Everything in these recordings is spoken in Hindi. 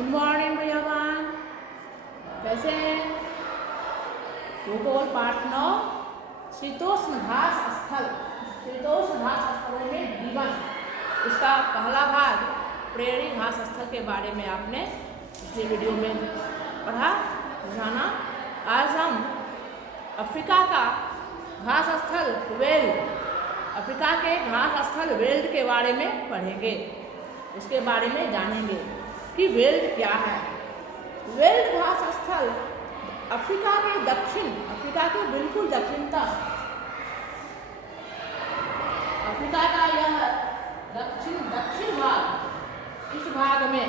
गुड मॉर्निंग भैयावान, कैसे हैं? भूगोल पाठ 9 शीतोष्ण घास स्थल, शीतोष्ण घास स्थलों में जीवन, इसका पहला भाग प्रेरी घास स्थल के बारे में आपने पिछली वीडियो में पढ़ा जाना। आज हम अफ्रीका का घास स्थल वेल्ड, अफ्रीका के घास स्थल वेल्ड के बारे में पढ़ेंगे। उसके बारे में जानेंगे कि वेल्ड क्या है। वेल्ड घास स्थल अफ्रीका के दक्षिण, अफ्रीका के बिल्कुल दक्षिणतम, अफ्रीका का यह दक्षिण भाग, इस भाग में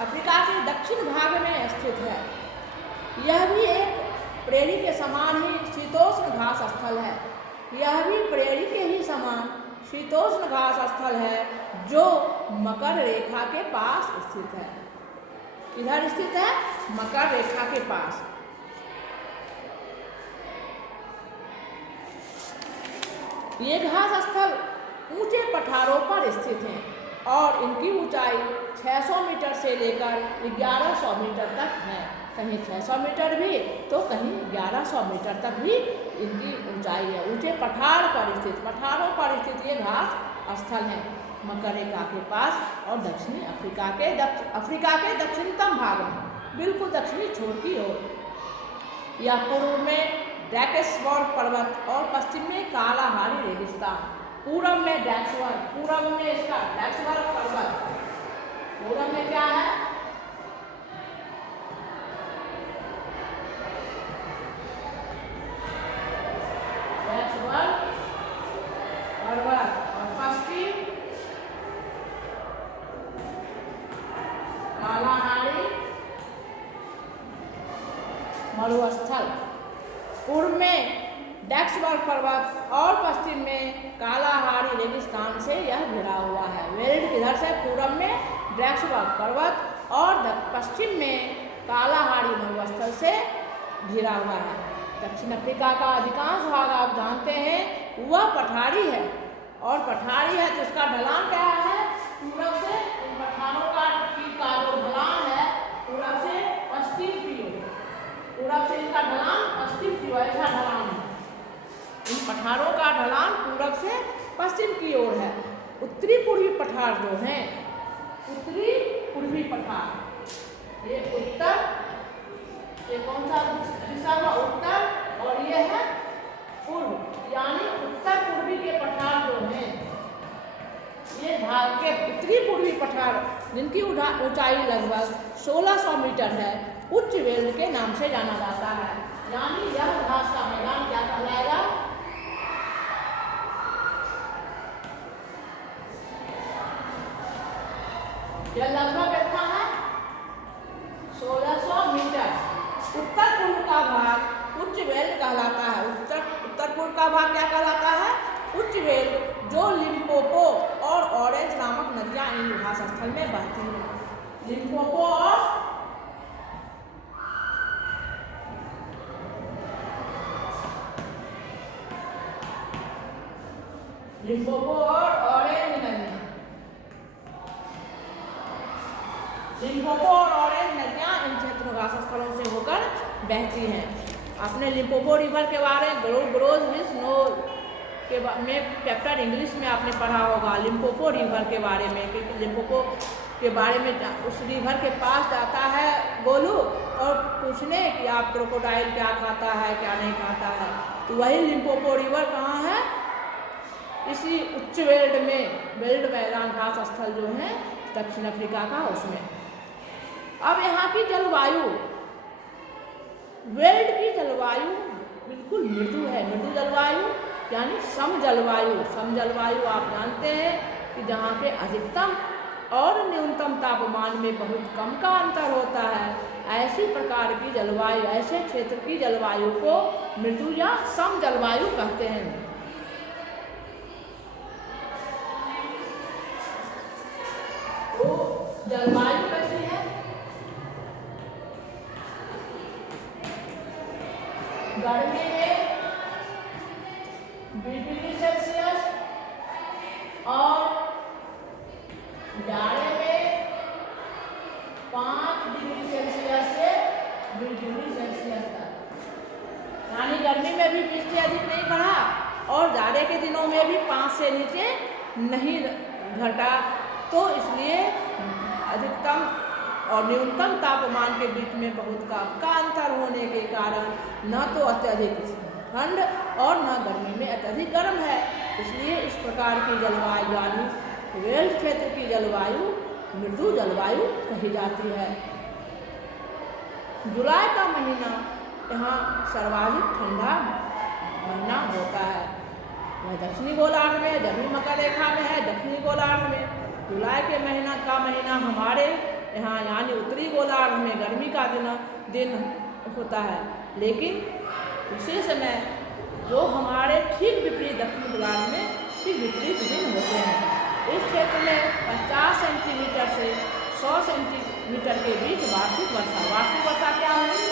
अफ्रीका के दक्षिण भाग में स्थित है। यह भी एक प्रेरी के समान ही शीतोष्ण घास स्थल है। यह भी प्रेरी के ही समान शीतोष्ण घास स्थल है जो मकर रेखा के पास स्थित है। इधर स्थित है मकर रेखा के पास। ये घास स्थल ऊंचे पठारों पर स्थित हैं और इनकी ऊंचाई 600 मीटर से लेकर 1100 मीटर तक है। कहीं 600 मीटर भी तो कहीं 1100 मीटर तक भी इनकी ऊंचाई है। ऊंचे पठार पर स्थित, पठारों पर स्थित ये घास स्थल है मकर रेखा के पास और दक्षिणी अफ्रीका के दक्षिणतम भाग में, बिल्कुल दक्षिणी छोर की ओर। यह पूर्व में ड्रैकेसबर्ग पर्वत और पश्चिम में कालाहारी रेगिस्तान, पूरब में ड्रैक्सबर्ग, पूरब में इसका ड्रैक्सबर्ग पर्वत, पूरब में क्या है? ड्रैक्सबर्ग पर्वत और पश्चिम कालाहारी मरुस्थल। पूर्व में ड्रैक्सबर्ग पर्वत और पश्चिम में कालाहारी रेगिस्तान से यह घिरा हुआ है। वेल्ड किधर से? पूर्व में ड्रैक्सबर्ग पर्वत और पश्चिम में कालाहारी मरुस्थल से घिरा हुआ है। दक्षिण अफ्रीका का अधिकांश भाग आप जानते हैं वह पठारी है, और पठारी है तो उसका ढलान क्या है? पूरब से इन पठारों का जो ढलान है पूरब से पश्चिम की ओर, पूरब से इनका ढलान पश्चिम की ओर, ऐसा ढलान है। इन पठारों का ढलान पूरब से पश्चिम की ओर है। उत्तरी पूर्वी पठार जो हैं, उत्तरी पूर्वी पठार, ये उत्तर, ये कौन सा दिशा का? उत्तर, और ये है पूर्व, यानी उत्तर पूर्वी के पठार जो हैं, ये भाग के उत्तरी पूर्वी पठार जिनकी ऊंचाई लगभग 1600 मीटर है, उच्च वेल्ड के नाम से जाना जाता है। यानी यह घास का मैदान क्या कहलाएगा? यह लगभग कितना है? 1600 मीटर। उत्तर पूर्व का भाग उच्च वेल्ड कहलाता है। उत्तर पूर्व का भाग क्या कहलाता है? उच्च वेल्ड, जो लिम्पोपो और ऑरेंज नामक नदियां इन घास स्थल में बहती हैं। लिम्पोपो और ऑरेंज नदियां, लिम्पोपो और ऑरेंज नदियां इन क्षेत्र घास स्थलों से होकर बहती हैं। आपने लिम्पोपो रिवर के बारे में ग्रोज विज नो के में चैप्टर इंग्लिश में आपने पढ़ा होगा, लिम्पोपो रिवर के बारे में, क्योंकि लिम्पोपो के बारे में उस रिवर के पास जाता है गोलू और पूछने कि आप क्रोकोडाइल क्या खाता है क्या नहीं खाता है, तो वही लिम्पोपो रिवर कहाँ है? इसी उच्च वेल्ड में, वेल्ड मैदान घास स्थल जो है दक्षिण अफ्रीका का, उसमें। अब यहाँ की जलवायु, वेल्ड की जलवायु बिल्कुल मृदु है, मृदु जलवायु यानी सम जलवायु। सम जलवायु आप जानते हैं कि जहाँ के अधिकतम और न्यूनतम तापमान में बहुत कम का अंतर होता है। ऐसी प्रकार की जलवायु, ऐसे क्षेत्र की जलवायु को मृदु या सम जलवायु कहते हैं। तो जलवायु कैसी है? गर्मी में 20 डिग्री सेल्सियस और जाड़े में 5 यानी गर्मी में भी 20 से अधिक नहीं बढ़ा और जाड़े के दिनों में भी 5 से नीचे नहीं घटा। तो इसलिए अधिकतम और न्यूनतम तापमान के बीच में बहुत का अंतर होने के कारण न तो अत्यधिक ठंड और न गर्मी में अत्यधिक गर्म है। इसलिए इस प्रकार की जलवायु यानी वेल्स क्षेत्र की जलवायु मृदु जलवायु कही जाती है। जुलाई का महीना यहाँ सर्वाधिक ठंडा महीना होता है। वह दक्षिणी गोलार्ध में, जब भी मकर रेखा में है दक्षिणी गोलार्ध में। जुलाई के महीना का महीना हमारे यहाँ यानी उत्तरी गोलार्ध में गर्मी का दिन होता है, लेकिन उसी समय जो हमारे ठीक विपरीत दक्षिण गोलार्ध में ठीक विपरीत दिन होते हैं। इस क्षेत्र में 50 सेंटीमीटर से 100 सेंटीमीटर के बीच वार्षिक वर्षा क्या होगी?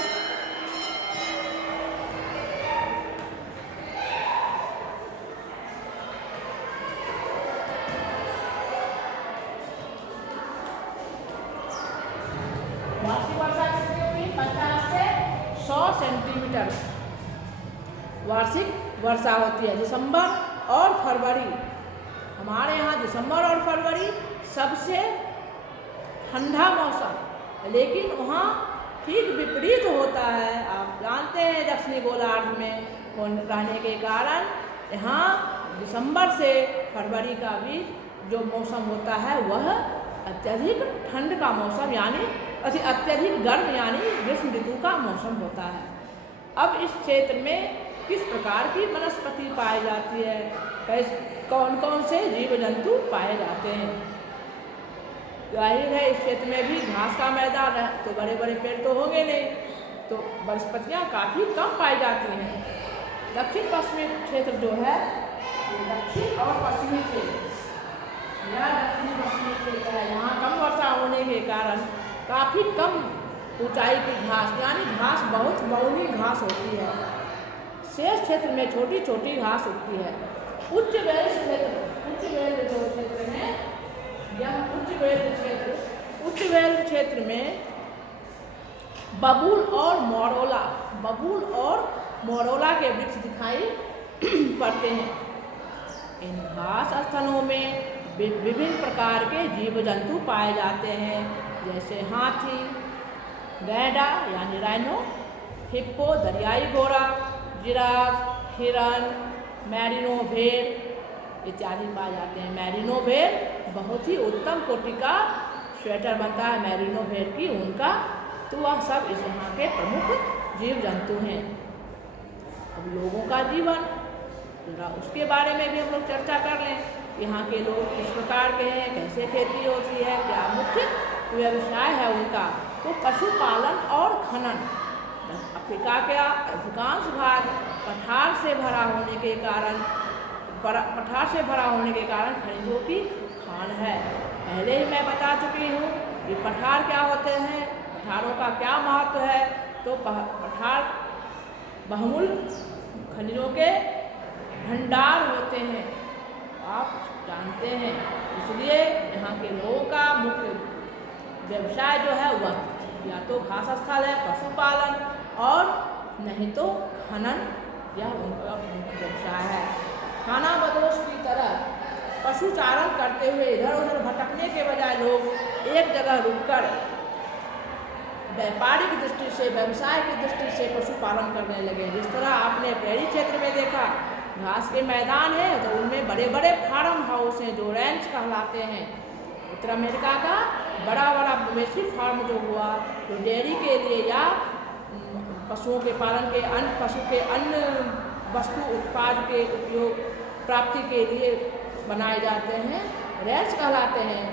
वार्षिक वर्षा कितनी होगी? 50 से 100 सेंटीमीटर वार्षिक वर्षा होती है। दिसंबर और फरवरी, हमारे यहाँ दिसंबर और फरवरी सबसे ठंडा मौसम, लेकिन वहाँ ठीक विपरीत होता है। आप जानते हैं दक्षिणी गोलार्ध में रहने के कारण यहाँ दिसंबर से फरवरी का बीच जो मौसम होता है वह अत्यधिक ठंड का मौसम यानी अत्यधिक गर्म यानी ग्रीष्म ऋतु का मौसम होता है। अब इस क्षेत्र में किस प्रकार की वनस्पति पाई जाती है, कौन कौन से जीव जंतु पाए जाते हैं? जाहिर है इस क्षेत्र में भी घास का मैदान है, तो बड़े बड़े पेड़ तो होंगे नहीं, तो वनस्पतियाँ काफ़ी कम पाई जाती हैं। दक्षिण पश्चिमी क्षेत्र जो है दक्षिण और पश्चिमी क्षेत्र, यह दक्षिण पश्चिमी क्षेत्र है। यहाँ कम वर्षा होने के कारण काफ़ी कम ऊंचाई की घास यानी घास बहुत मौनी घास होती है। शेष क्षेत्र में छोटी छोटी घास उगती है। उच्च वेल्स जो क्षेत्र है यह उच्च वेल्स क्षेत्र में बबूल और मोरोला के वृक्ष दिखाई पड़ते हैं। इन घास स्थलों में विभिन्न प्रकार के जीव जंतु पाए जाते हैं, जैसे हाथी, गैंडा यानी राइनो, हिप्पो दरियाई घोड़ा, जिराफ, हिरन, मैरिनो भेड़ इत्यादि पाए जाते हैं। मैरिनो भेड़ बहुत ही उत्तम कोटि का स्वेटर बनता है मैरिनो भेड़ की ऊन का, तो वह सब इस यहाँ के प्रमुख जीव जंतु हैं। अब लोगों का जीवन जरा उसके बारे में भी हम लोग चर्चा कर लें। यहाँ के लोग किस प्रकार के हैं, कैसे खेती होती है, क्या मुख्य व्यवसाय है उनका? तो पशुपालन और खनन। अफ्रीका का अधिकांश भाग पठार से भरा होने के कारण खनिजों की खान है। पहले ही मैं बता चुकी हूँ कि पठार क्या होते हैं, पठारों का क्या महत्व है। तो पठार बहुमूल्य खनिजों के भंडार होते हैं, आप जानते हैं। इसलिए यहाँ के लोगों का मुख्य व्यवसाय जो है वह या तो घास स्थल है, पशुपालन, और नहीं तो खनन, यह उनका मुख्य व्यवसाय है। खानाबदोश की तरह पशुचारण करते हुए इधर उधर भटकने के बजाय लोग एक जगह रुककर व्यापारिक दृष्टि से, व्यवसाय की दृष्टि से पशुपालन करने लगे। जिस तरह आपने प्रेरी क्षेत्र में देखा घास के मैदान है, तो उनमें बड़े बड़े फार्म हाउस हैं जो रैंच कहलाते हैं। उत्तर अमेरिका का बड़ा बड़ा मवेशी फार्म जो हुआ, जो डेयरी के लिए या पशुओं के पालन के पशु के अन्य वस्तु उत्पाद के उपयोग प्राप्ति के लिए बनाए जाते हैं, रैंच कहलाते हैं।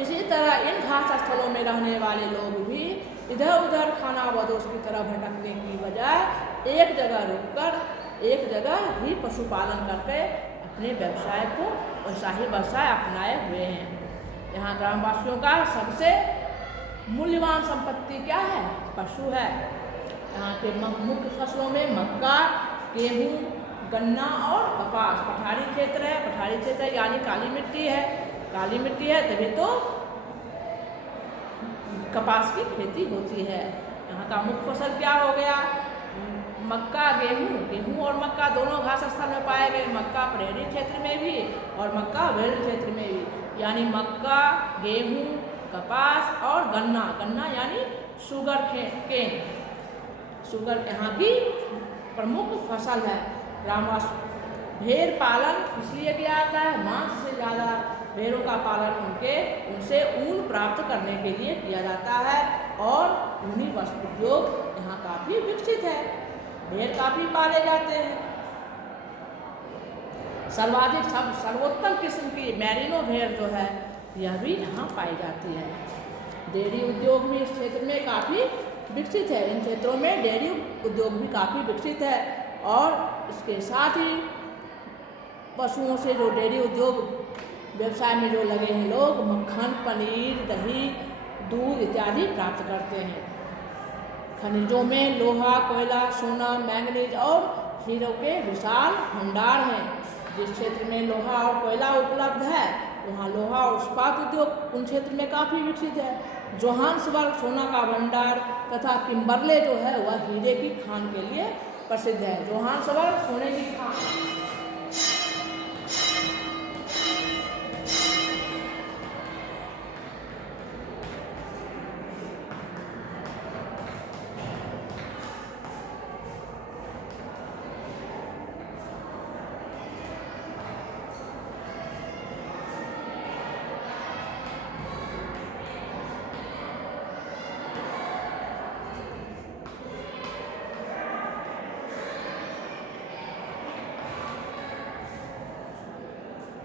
इसी तरह इन घास स्थलों में रहने वाले लोग भी इधर उधर खानाबदोश की तरह भटकने की बजाय एक जगह रुककर एक जगह ही पशुपालन करके अपने व्यवसाय को वैसा ही व्यवसाय अपनाए हुए हैं। यहाँ ग्रामवासियों का सबसे मूल्यवान संपत्ति क्या है? पशु है। यहाँ के मुख्य फसलों में मक्का, गेहूँ, गन्ना और कपास। पठारी क्षेत्र है, पठारी क्षेत्र यानी काली मिट्टी है, काली मिट्टी है तभी तो कपास की खेती होती है। यहाँ का मुख्य फसल क्या हो गया? मक्का गेहूँ और मक्का दोनों घास स्थल में पाए गए। मक्का प्रेरी क्षेत्र में भी और मक्का वेल्ड क्षेत्र में भी। यानी मक्का, गेहूँ, कपास और गन्ना यानी शुगर केन, शुगर यहाँ की प्रमुख फसल है। भेड़ पालन इसलिए किया जाता है, मांस से ज़्यादा भेड़ों का पालन उनसे ऊन प्राप्त करने के लिए किया जाता है और ऊनी वस्त्र उद्योग यहाँ काफ़ी विकसित है। भेड़ काफ़ी पाले जाते हैं। सर्वोत्तम किस्म की मैरिनो भेड़ जो है यह भी यहाँ पाई जाती है। डेयरी उद्योग भी इस क्षेत्र में काफ़ी विकसित है। इन क्षेत्रों में डेयरी उद्योग भी काफ़ी विकसित है और इसके साथ ही पशुओं से जो डेयरी उद्योग व्यवसाय में जो लगे हैं लोग मक्खन, पनीर, दही, दूध इत्यादि प्राप्त करते हैं। खनिजों में लोहा, कोयला, सोना, मैंगनीज और हीरो के विशाल भंडार हैं। जिस क्षेत्र में लोहा और कोयला उपलब्ध है वहाँ लोहा और इस्पात उद्योग उन क्षेत्र में काफ़ी विकसित है। जोहान्सबर्ग सोना का भंडार तथा किम्बरले जो है वह हीरे की खान के लिए प्रसिद्ध है। जोहान्सबर्ग सोने की खान।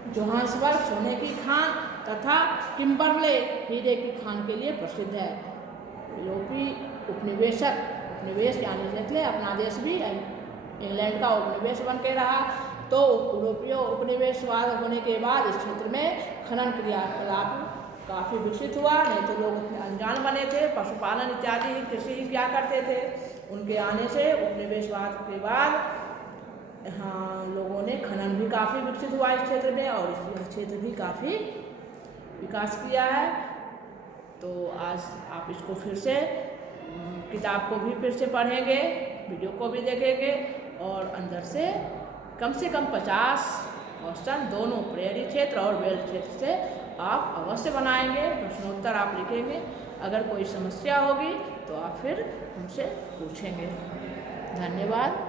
जोहान्सबर्ग सोने की खान तथा किम्बरले हीरे की खान के लिए प्रसिद्ध है। यूरोपीय उपनिवेश यानी देखले अपना देश भी इंग्लैंड का उपनिवेश बन के रहा, तो यूरोपीय उपनिवेशवाद होने के बाद इस क्षेत्र में खनन क्रियाकलाप काफ़ी विकसित हुआ। नहीं तो लोग अनजान बने थे, पशुपालन इत्यादि कृषि ही किया करते थे। उनके आने से उपनिवेशवाद के बाद यहाँ लोगों ने खनन भी काफ़ी विकसित हुआ इस क्षेत्र में और इस क्षेत्र भी काफ़ी विकास किया है। तो आज आप इसको फिर से किताब को भी फिर से पढ़ेंगे, वीडियो को भी देखेंगे और अंदर से कम 50 क्वेश्चन दोनों प्रेरी क्षेत्र और वेल्ड क्षेत्र से आप अवश्य बनाएंगे। प्रश्नोत्तर आप लिखेंगे। अगर कोई समस्या होगी तो आप फिर हमसे पूछेंगे। धन्यवाद।